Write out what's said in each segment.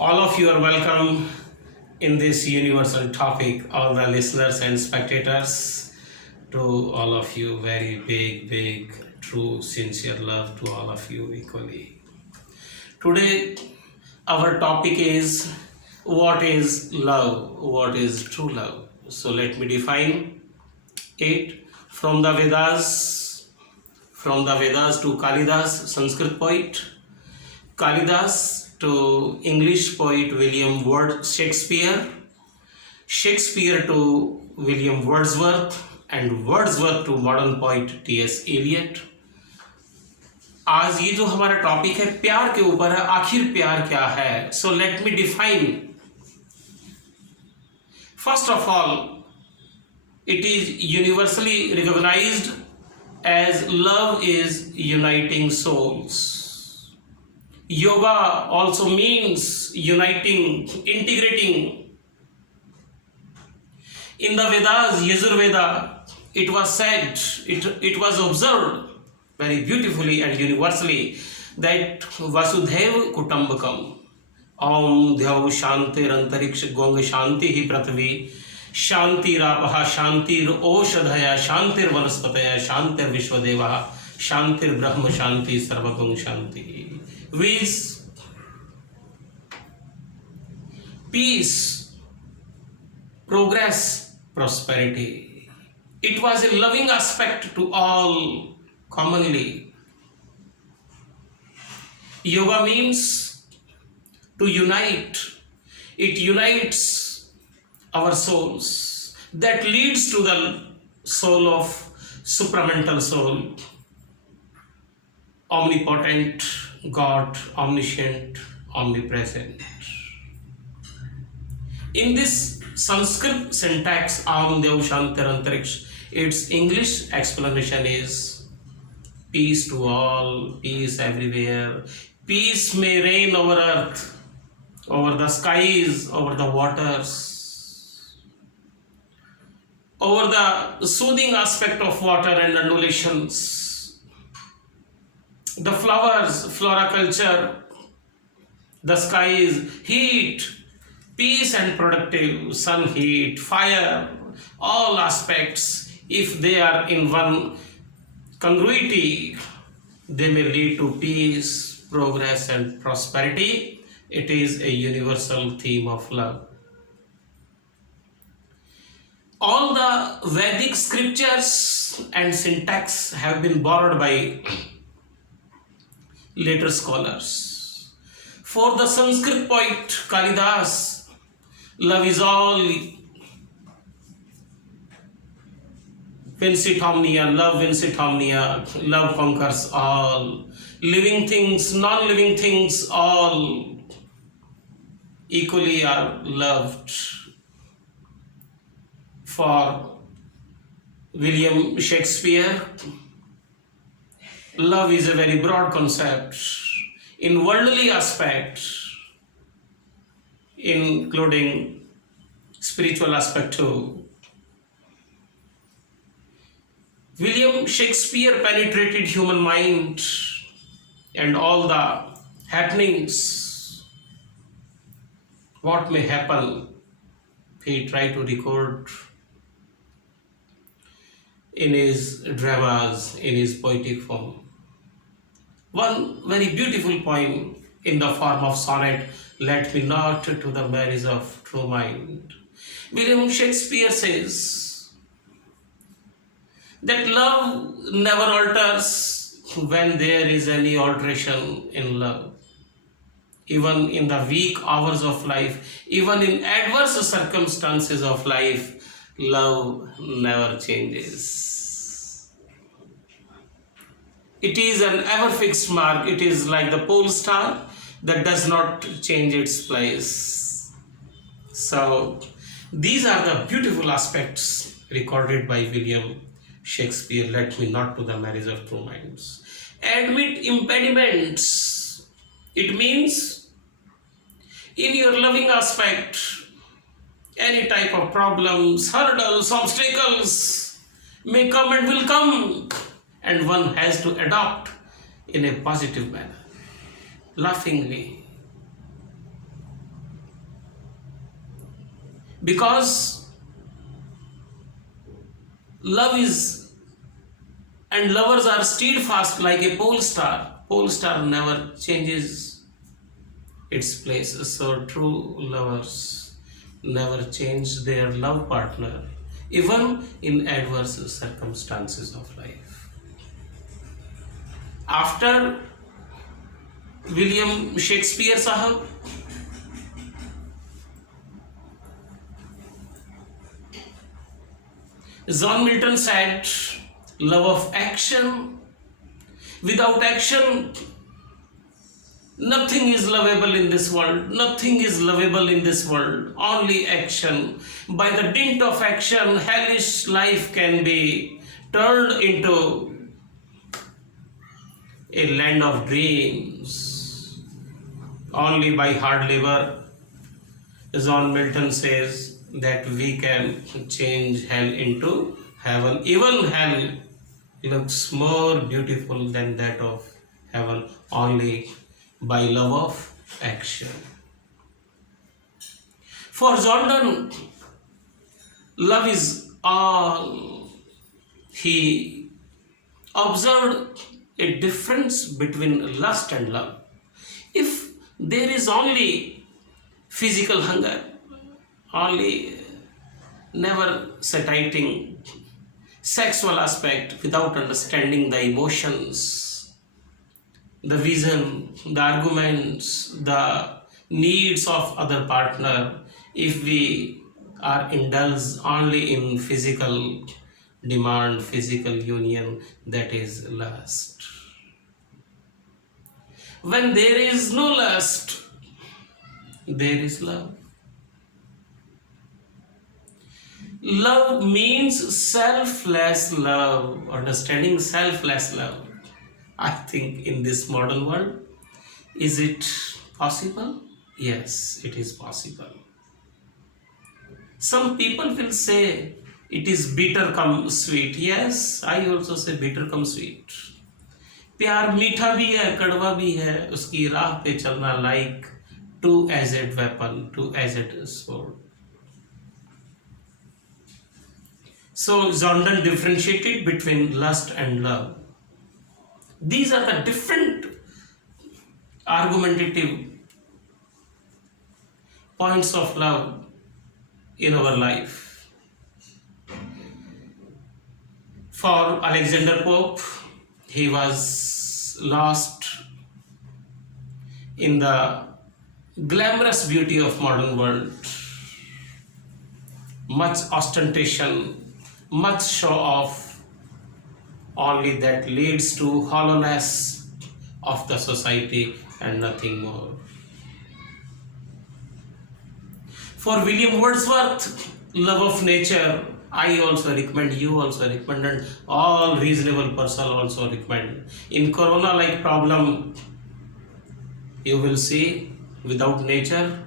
All of you are welcome in this universal topic, all the listeners and spectators. To all of you, very big, true, sincere love to all of you equally. Today, our topic is what is love? What is true love? So, let me define it from the Vedas to Kalidas, Sanskrit poet, Kalidas to English poet William Shakespeare, Shakespeare to William Wordsworth, and Wordsworth to modern poet T.S. Eliot. आज ये जो हमारा topic है प्यार के ऊपर है, आखिर प्यार क्या है? So let me define. First of all, it is universally recognized as love is uniting souls. Yoga also means uniting, integrating. In the Vedas, Yajurveda, it was said, it was observed very beautifully and universally that Vasudhaiva Kutumbakam, Om Dhyau Shantir Antariksha Gong Shanti Hi Pratvi शांतिरापः शांतिर ओषधया शांतिर वनस्पतया शांतिर विश्वदेवा शांतिर ब्रह्म शांति सर्वगुण शांति. With peace, progress, prosperity. It was a loving aspect to all commonly. Yoga means to unite. It unites our souls. That leads to the soul of supramental soul, omnipotent God, omniscient, omnipresent. In this Sanskrit syntax, Am Dev Shantir Antariksh, its English explanation is peace to all, peace everywhere. Peace may reign over earth, over the skies, over the waters, over the soothing aspect of water and undulations, the flowers, floriculture, the skies, heat, peace and productive, sun heat, fire, all aspects, if they are in one congruity, they may lead to peace, progress and prosperity. It is a universal theme of love. All the Vedic scriptures and syntax have been borrowed by later scholars. For the Sanskrit poet Kalidas, love is all. Vincitomnia, love vincitomnia, love conquers all. Living things, non-living things, all equally are loved. For William Shakespeare, love is a very broad concept in worldly aspect, including spiritual aspect too. William Shakespeare penetrated human mind and all the happenings, what may happen, he tried to record in his dramas, in his poetic form. One very beautiful poem in the form of sonnet, Let me not to the marriage of true mind. William Shakespeare says that love never alters when there is any alteration in love. Even in the weak hours of life, even in adverse circumstances of life, love never changes. It is an ever fixed mark. It is like the pole star that does not change its place. So, these are the beautiful aspects recorded by William Shakespeare. Let me not to the marriage of true minds. Admit impediments. It means in your loving aspect, any type of problems, hurdles, obstacles may come and will come, and one has to adopt in a positive manner, laughingly, because love is and lovers are steadfast like a pole star. Pole star never changes its place. So true lovers never change their love partner, even in adverse circumstances of life. After William Shakespeare Sahab, John Milton said, love of action. Without action, nothing is lovable in this world. Nothing is lovable in this world. Only action. By the dint of action, hellish life can be turned into a land of dreams. Only by hard labor, John Milton says, that we can change hell into heaven. Even hell looks more beautiful than that of heaven, only by love of action. For John Donne, love is all. He observed a difference between lust and love. If there is only physical hunger, only never satiating sexual aspect without understanding the emotions, the vision, the arguments, the needs of other partner, if we are indulged only in physical demand, physical union, that is lust. When there is no lust, there is love. Love means selfless love, understanding selfless love. I think in this modern world, is it possible? Yes, it is possible. Some people will say it is bitter come sweet. Yes, I also say bitter come sweet. प्यार मीठा भी है, कड़वा भी है, उसकी राह पे चलना like two-edged weapon, two-edged sword. So John Donne differentiated between lust and love. These are the different argumentative points of love in our life. For Alexander Pope, he was lost in the glamorous beauty of modern world. Much ostentation, much show off, only that leads to hollowness of the society and nothing more. For William Wordsworth, love of nature, I also recommend, you also recommend, and all reasonable person also recommend. In corona-like problem, you will see, without nature,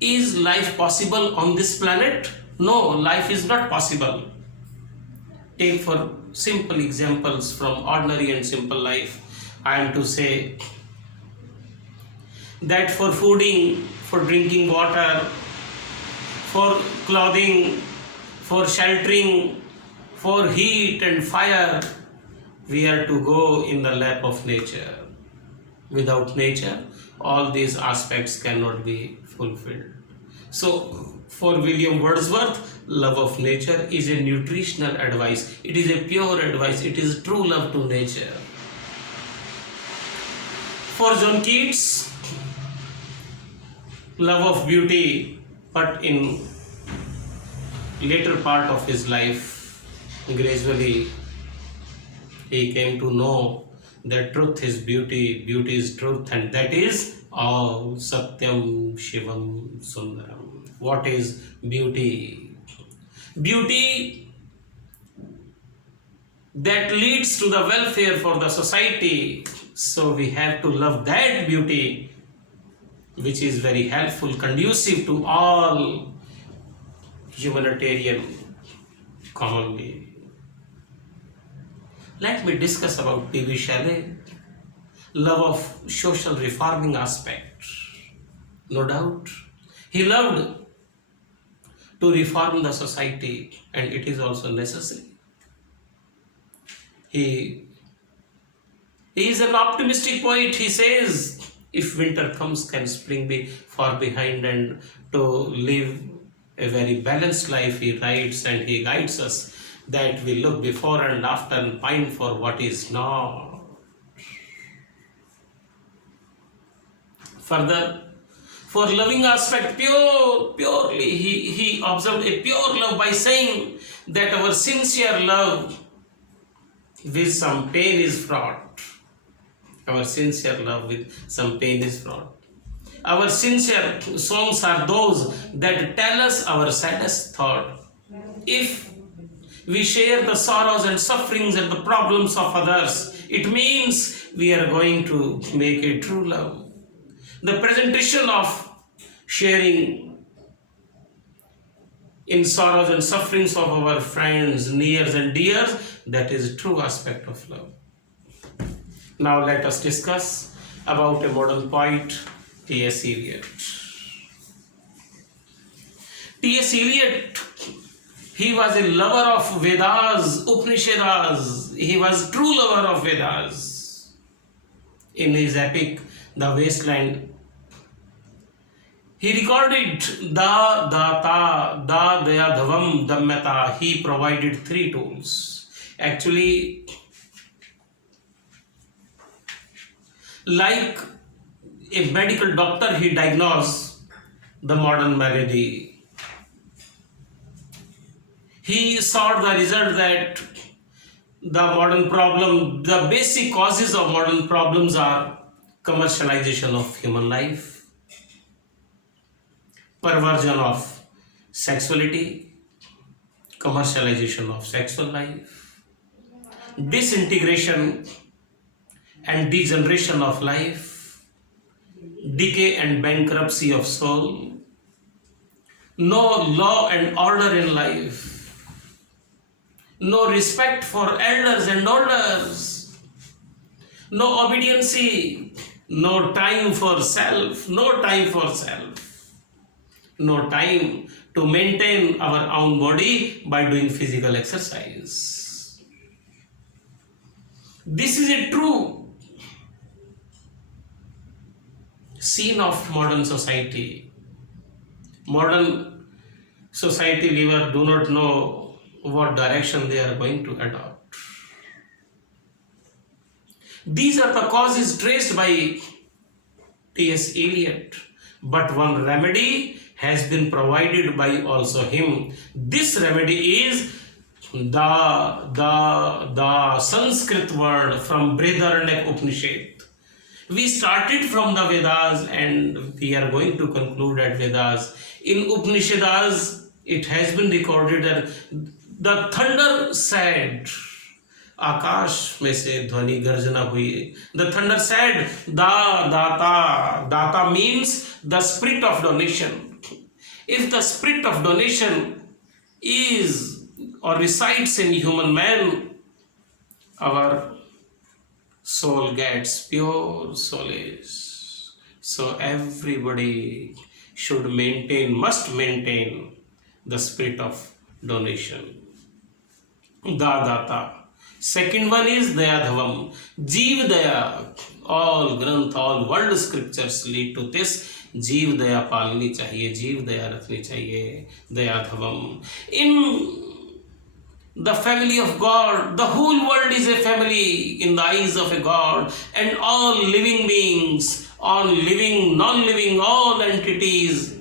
is life possible on this planet? No, life is not possible. Take for simple examples from ordinary and simple life. I am to say that for fooding, for drinking water, for clothing, for sheltering, for heat and fire, we are to go in the lap of nature. Without nature, all these aspects cannot be fulfilled. So, for William Wordsworth, love of nature is a nutritional advice. It is a pure advice. It is true love to nature. For John Keats, love of beauty, but in later part of his life, gradually he came to know that truth is beauty, beauty is truth, and that is all Satyam Shivam Sundaram. What is beauty? Beauty that leads to the welfare for the society. So we have to love that beauty which is very helpful, conducive to all humanitarian commonly. Let me discuss about P.B. Shelley, love of social reforming aspect. No doubt, He loved to reform the society, and it is also necessary. He is an optimistic poet. He says, if winter comes, can spring be far behind? And to live a very balanced life, he writes and he guides us that we look before and after and pine for what is not. Further, for loving aspect purely, he observed a pure love by saying that our sincere love with some pain is fraught. Our sincere love with some pain is fraught. Our sincere songs are those that tell us our saddest thought. If we share the sorrows and sufferings and the problems of others, it means we are going to make a true love. The presentation of sharing in sorrows and sufferings of our friends, nears and dears, that is a true aspect of love. Now let us discuss about a modern poet, T.S. Eliot. T.S. Eliot, he was a lover of Vedas, Upanishads. He was true lover of Vedas. In his epic, The Wasteland, he recorded Da Data, Da Daya Dhavam Damyata. He provided 3 tools. Actually, like a medical doctor, he diagnosed the modern malady. He sought the result that the modern problem, the basic causes of modern problems are commercialization of human life, perversion of sexuality, commercialization of sexual life, disintegration and degeneration of life, decay and bankruptcy of soul, no law and order in life, no respect for elders and elders, no obediency, no time for self, no time for self, no time to maintain our own body by doing physical exercise. This is a true scene of modern society. Modern society leaders do not know what direction they are going to adopt. These are the causes traced by T.S. Eliot, but one remedy has been provided by also him. This remedy is the Sanskrit word from Brihadaranyaka Upanishad. We started from the Vedas and we are going to conclude at Vedas. In Upanishads, it has been recorded that the thunder said, आकाश में से ध्वनि गर्जना हुई. The thunder said, Da Data. Data means the spirit of donation. If the spirit of donation is or resides in human man, our soul gets pure solace. So everybody must maintain the spirit of donation. Da Data. Second one is Daya Dhavam. Jeev Daya. All Granth, all world scriptures lead to this. जीव दया पालनी चाहिए, जीव दया रखनी चाहिए, दया धवम. In the family of God, the whole world is a family in the eyes of a God, and all living beings, all living, non-living, all entities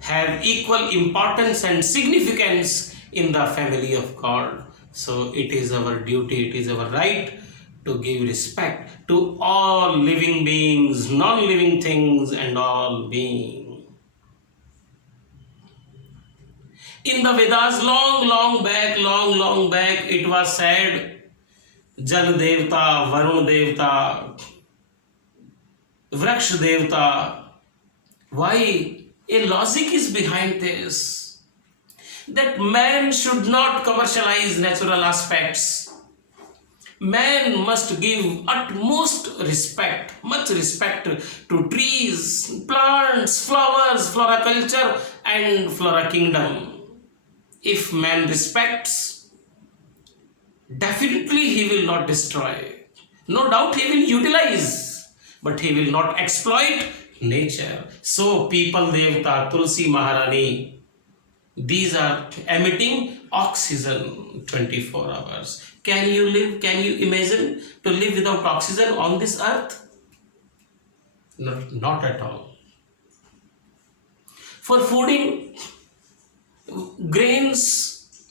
have equal importance and significance in the family of God. So it is our duty, it is our right to give respect to all living beings, non-living things and all beings. In the Vedas, long back, it was said, Jal Devta, Varun Devta, Vraksh Devta. Why? A logic is behind this. That man should not commercialize natural aspects. Man must give utmost respect, much much respect to trees, plants, flowers, floriculture and flora kingdom. If man respects, definitely he will not destroy. No doubt he will utilize, but he will not exploit nature. So people Devta, Tulsi Maharani, these are emitting oxygen 24 hours. Can you live? Can you imagine to live without oxygen on this earth? Not at all. For fooding, grains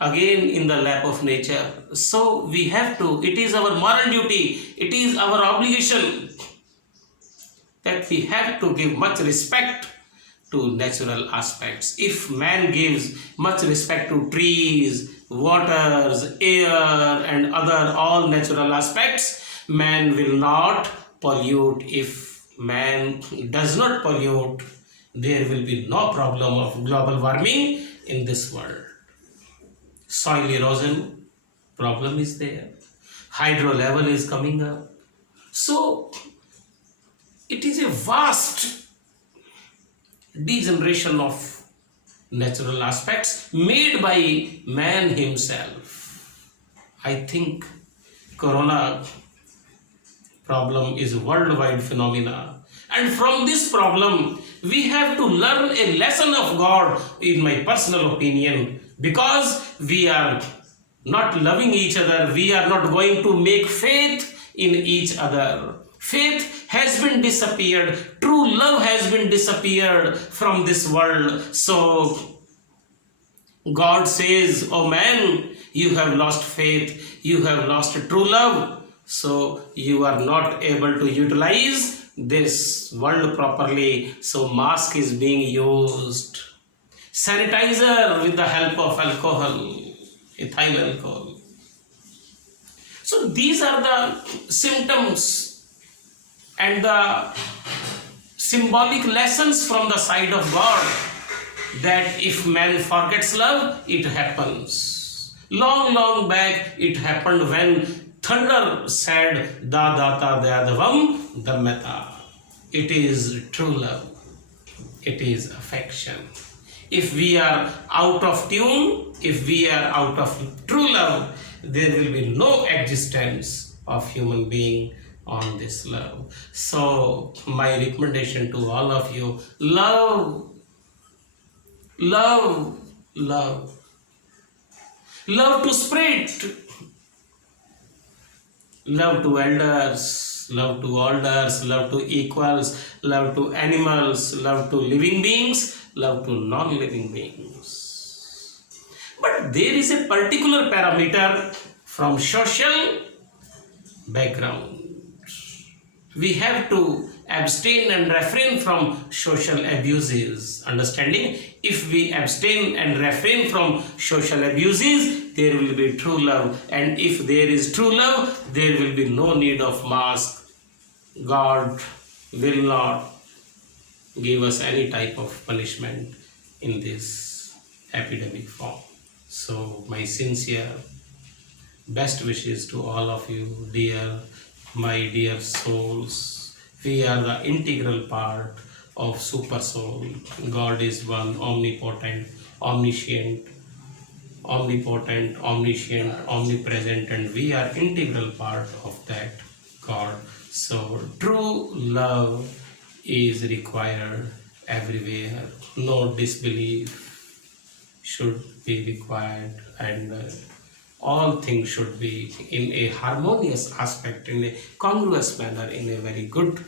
again in the lap of nature. So we have to, it is our moral duty, it is our obligation that we have to give much respect to natural aspects. If man gives much respect to trees, waters, air and other all natural aspects, man will not pollute. If man does not pollute, there will be no problem of global warming in this world. Soil erosion problem is there. Hydro level is coming up. So it is a vast degeneration of natural aspects made by man himself. I think corona problem is a worldwide phenomena, and from this problem we have to learn a lesson of God, in my personal opinion, because we are not loving each other, we are not going to make faith in each other. Faith has been disappeared, true love has been disappeared from this world. So God says, oh man, you have lost faith, you have lost true love, so you are not able to utilize this world properly. So mask is being used, sanitizer with the help of alcohol, ethyl alcohol. So these are the symptoms and the symbolic lessons from the side of God, that if man forgets love, it happens. Long back it happened when thunder said, Da Data Dadavam Dhammata. It is true love, it is affection. If we are out of tune, if we are out of true love, there will be no existence of human being on this love. So my recommendation to all of you, love, love, love. Love to spread. Love to elders, love to elders, love to equals, love to animals, love to living beings, love to non-living beings. But there is a particular parameter from social background. We have to abstain and refrain from social abuses. Understanding? If we abstain and refrain from social abuses, there will be true love. And if there is true love, there will be no need of mask. God will not give us any type of punishment in this epidemic form. So my sincere best wishes to all of you, my dear souls. We are the integral part of Super Soul. God is one, omnipotent, omniscient, omniscient, omnipresent, and we are integral part of that God. So true love is required everywhere. No disbelief should be required, and all things should be in a harmonious aspect, in a congruous manner, in a very good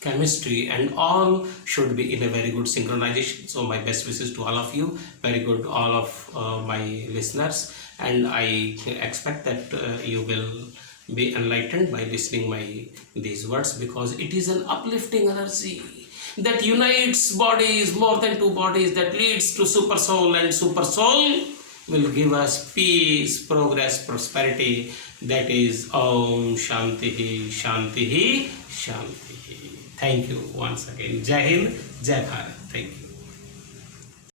chemistry, and all should be in a very good synchronization. So my best wishes to all of you, very good all of my listeners, and I expect that you will be enlightened by listening these words, because it is an uplifting energy that unites bodies, more than two bodies, that leads to super soul, and super soul will give us peace, progress, prosperity. That is Om Shantihi, Shantihi, Shantihi. Thank you once again. Jai Hind, Jai Bharat. Thank you.